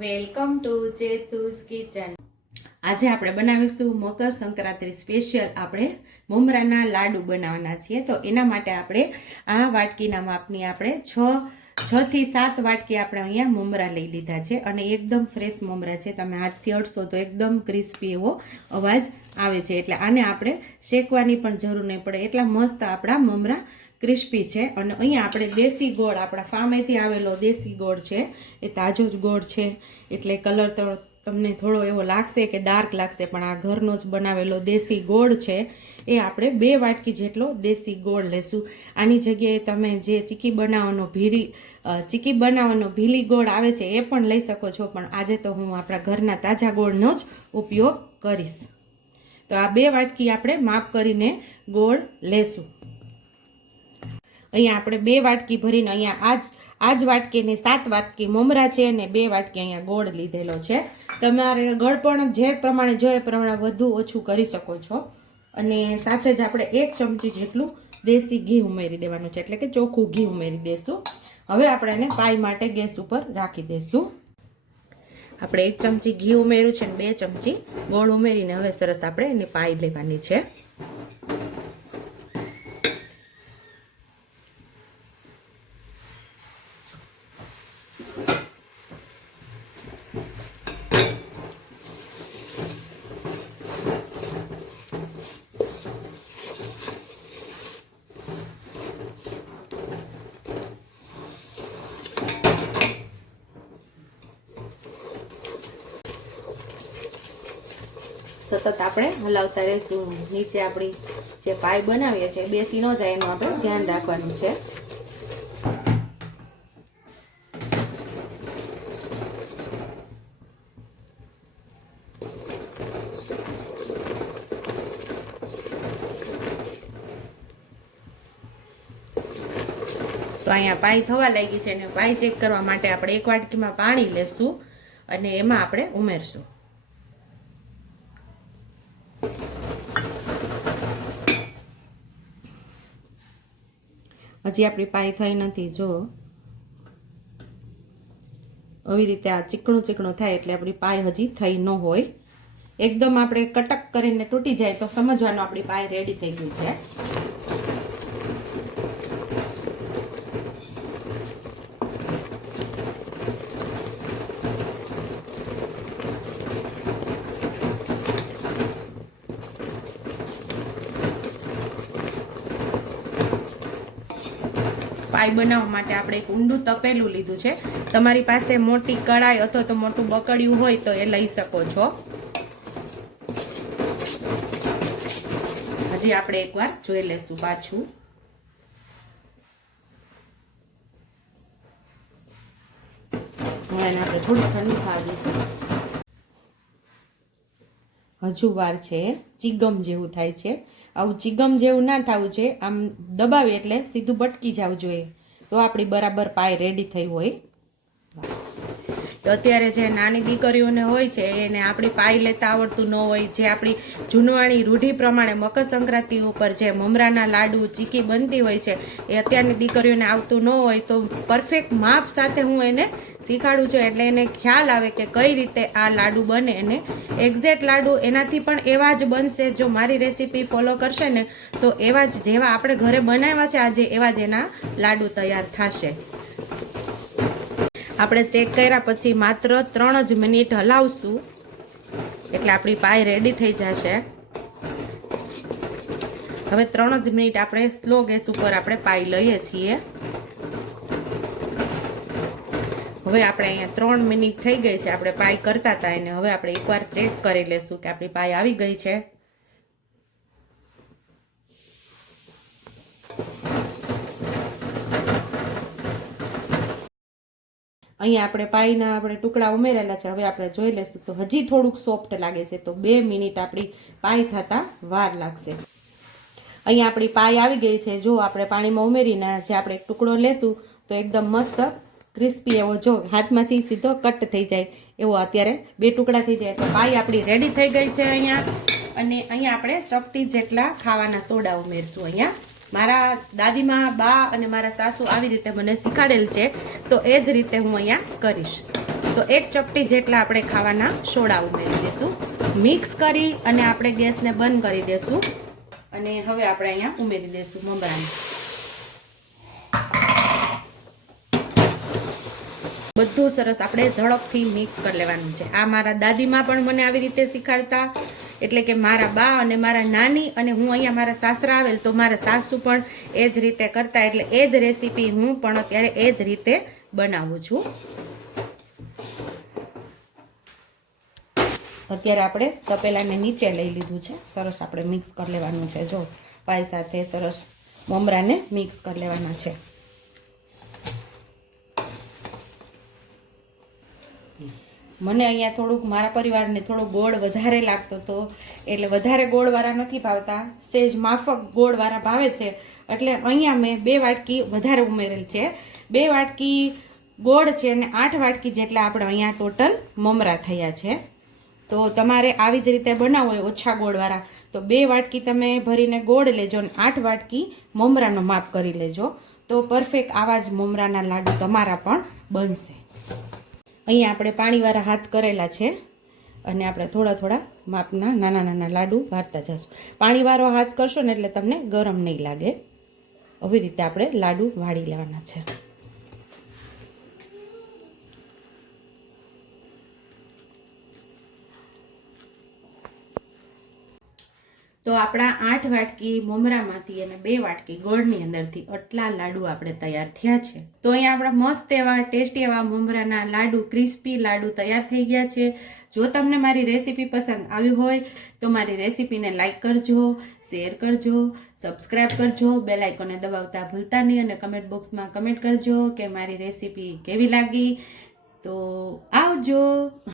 Welcome to ચેતુસ kitchen. આજે આપણે બનાવીશું મકર સંક્રાંતિ સ્પેશિયલ આપણે મમરાના લાડુ બનાવવાના છીએ। તો એના માટે આપણે આ વાટકીના માપની આપણે 6 થી 7 વાટકી આપણે અહીંયા મમરા લઈ લીધા છે અને એકદમ ફ્રેશ મમરા છે। તમે હાથથી અડશો તો એકદમ ક્રિસ્પી એવો અવાજ આવે છે, એટલે આને આપણે શેકવાની પણ જરૂર નહીં પડે, એટલા મસ્ત આપણા મમરા ક્રિસ્પી છે। અને અહીંયા આપણે દેશી ગોળ, આપણા ફાર્મેથી આવેલો દેશી ગોળ છે, એ તાજો જ ગોળ છે, એટલે કલર તો તમને થોડો એવો લાગશે કે ડાર્ક લાગશે, પણ આ ઘરનો જ બનાવેલો દેશી ગોળ છે। એ આપણે 2 વાટકી જેટલો દેશી ગોળ લેશું। આની જગ્યાએ તમે જે ચીકી બનાવવાનો ભીલી ગોળ આવે છે એ પણ લઈ શકો છો, પણ આજે તો હું આપણા ઘરના તાજા ગોળનો જ ઉપયોગ કરીશ। તો આ 2 વાટકી આપણે માપ કરીને ગોળ લેશું। અહીંયા આપણે 2 વાટકી ભરીને અહીંયા આજ વાટકીની 7 વાટકી મમરા છે અને 2 વાટકી અહીંયા ગોળ લીધેલો છે। તમારે ગળપણ જે પ્રમાણે જોઈએ એ પ્રમાણે વધુ ઓછું કરી શકો છો। અને સાથે જ આપણે 1 ચમચી જેટલું દેશી ઘી ઉમેરી દેવાનું છે, એટલે કે ચોખ્ખું ઘી ઉમેરી દઈશું। હવે આપણે એને પાઈ માટે ગેસ ઉપર રાખી દઈશું। આપણે 1 ચમચી ઘી ઉમેર્યું છે અને 2 ચમચી ગોળ ઉમેરીને હવે સરસ આપણે એની પાઈ લેવાની છે। સતત આપણે હલાવતા રહીશું। નીચે આપણી જે પાઈ બનાવીએ છીએ બેસી ન જાય એનું આપણે ધ્યાન રાખવાનું છે। તો અહીંયા પાઈ થવા લાગી છે અને પાઈ ચેક કરવા માટે આપણે 1 વાટકીમાં પાણી લેશું અને એમાં આપણે ઉમેરશું। હજી આપણી પાઈ થઈ નથી, જો આવી રીતે આ ચીકણું થાય એટલે આપણી પાઈ હજી થઈ ન હોય। એકદમ આપણે કટક કરીને તૂટી જાય તો સમજવાનું આપણી પાઈ રેડી થઈ ગઈ છે। પાઈ બનાવવા માટે આપણે એક ઊંડું તપેલું લીધું છે। તમારી પાસે મોટી કડાઈ અથવા તો મોટું બકડિયું હોય તો એ લઈ શકો છો। હજી આપણે એકવાર જોઈ લેશું પાછું। હવે આપણે થોડું ઠંડુ થવા દઈશું। હજુ વાર છે, ચીગમ જેવું થાય છે। આવું ચીગમ જેવું ના થવું છે, આમ દબાવીએ એટલે સીધું બટકી જવું જોઈએ, તો આપણી બરાબર પાઈ રેડી થઈ હોય। તો અત્યારે જે નાની દીકરીઓને હોય છે એને આપણી પાઈ લેતા આવડતું ન હોય, જે આપણી જૂનવાણી રૂઢિ પ્રમાણે મકર સંક્રાંતિ ઉપર જે મમરાના લાડુ ચીકી બનતી હોય છે એ અત્યારની દીકરીઓને આવતું ન હોય, તો પરફેક્ટ માપ સાથે હું એને શીખાડું છું, એટલે એને ખ્યાલ આવે કે કઈ રીતે આ લાડુ બને। અને એક્ઝેક્ટ લાડુ એનાથી પણ એવા જ બનશે, જો મારી રેસીપી ફોલો કરશે ને તો એવા જ જેવા આપણે ઘરે બનાવ્યા છે આજે એવા જ એના લાડુ તૈયાર થશે। આપણે ચેક કર્યા પછી માત્ર 3 જ મિનિટ હલાવશું એટલે આપણી પાઈ રેડી થઈ જશે। હવે 3 જ મિનિટ આપણે સ્લો ગેસ ઉપર આપણે પાઈ લઈએ છીએ। હવે આપણે અહીંયા 3 મિનિટ થઈ ગઈ છે આપણે પાઈ કરતા હતા એને। હવે આપણે એકવાર ચેક કરી લેશું કે આપણી પાઈ આવી ગઈ છે। અહીંયા આપણે પાઈના આપણે ટુકડા ઉમેરેલા છે। હવે આપણે જોઈ લેશું તો હજી થોડુંક સોફ્ટ લાગે છે, તો 2 મિનિટ આપણી પાઈ થતા વાર લાગશે। અહીંયા આપણી પાઈ આવી ગઈ છે। જો આપણે પાણીમાં ઉમેરીને જે આપણે એક ટુકડો લેશું તો એકદમ મસ્ત ક્રિસ્પી એવો, જો હાથમાંથી સીધો કટ થઈ જાય એવો અત્યારે 2 ટુકડા થઈ જાય તો પાઈ આપણી રેડી થઈ ગઈ છે અહીંયા। અને અહીંયા આપણે ચપટી જેટલા ખાવાના સોડા ઉમેરશું। અહીંયા મારા દાદીમાં, બા અને મારા સાસુ આવી રીતે મને શીખવાડેલ છે, તો એ જ રીતે હું અહીંયા કરીશ। તો 1 ચપટી જેટલા આપણે ખાવાના સોડા ઉમેરી દઈશું. મિક્સ કરી અને આપણે ગેસને બંધ કરી દઈશું. અને હવે આપણે અહીંયા ઉમેરી દઈશું મમરાને. બધું સરસ આપણે ઝડપથી મિક્સ કરી લેવાનું છે. આ મારા દાદીમાં પણ મને આવી રીતે શીખવાડતા, એટલે કે મારા બા અને મારા નાની, અને હું અહીંયા મારા સાસરા આવેલ તો મારા સાસુ પણ એ જ રીતે કરતા, એટલે એ જ રેસીપી હું પણ અત્યારે એ જ રીતે બનાવું છું. અત્યારે આપણે તપેલાને નીચે લઈ લીધું છે. સરસ આપણે મિક્સ કરી લેવાનું છે. જો પાઈ સાથે સરસ મમરાને મિક્સ કરી લેવાના છે. મને અહીંયા થોડુંક મારા પરિવારને થોડો ગોળ વધારે લાગતો હતો, એટલે વધારે ગોળવાળા નથી ભાવતા, સેજ માફક ગોળવાળા ભાવે છે. એટલે અહીંયા મેં 2 વાટકી વધારે ઉમેરેલ છે. 2 વાટકી ગોળ છે અને 8 વાટકી જેટલા આપણે અહીંયા ટોટલ મમરા થયા છે. તો તમારે આવી જ રીતે બનાવવો હોય ઓછા ગોળવાળા તો 2 વાટકી તમે ભરીને ગોળ લેજો અને 8 વાટકી મમરાનો માપ કરી લેજો. તો પરફેક્ટ આવા જ મમરાના લાડુ તમારા પણ બનશે. અહીંયા આપણે પાણીવાળા હાથ કરેલા છે અને આપણે થોડા થોડા માપના નાના નાના લાડુ વાળતા જશું. પાણીવાળો હાથ કરશો ને એટલે તમને ગરમ નહીં લાગે. આવી રીતે આપણે લાડુ વાળી લેવાના છે. તો આપણા 8 વાટકી મમરામાંથી અને 2 વાટકી ગોળની અંદરથી આટલા લાડુ આપણે તૈયાર થયા છે. તો અહીંયા આપણા મસ્ત એવા ટેસ્ટી એવા મમરાના લાડુ, ક્રિસ્પી લાડુ તૈયાર થઈ ગયા છે. જો તમને મારી રેસીપી પસંદ આવી હોય તો મારી રેસીપીને લાઈક કરજો, શેર કરજો, સબસ્ક્રાઈબ કરજો, બેલ આઇકોનને દબાવતા ભૂલતા નહીં અને કમેન્ટ બોક્સમાં કમેન્ટ કરજો કે મારી રેસીપી કેવી લાગી. તો આવજો.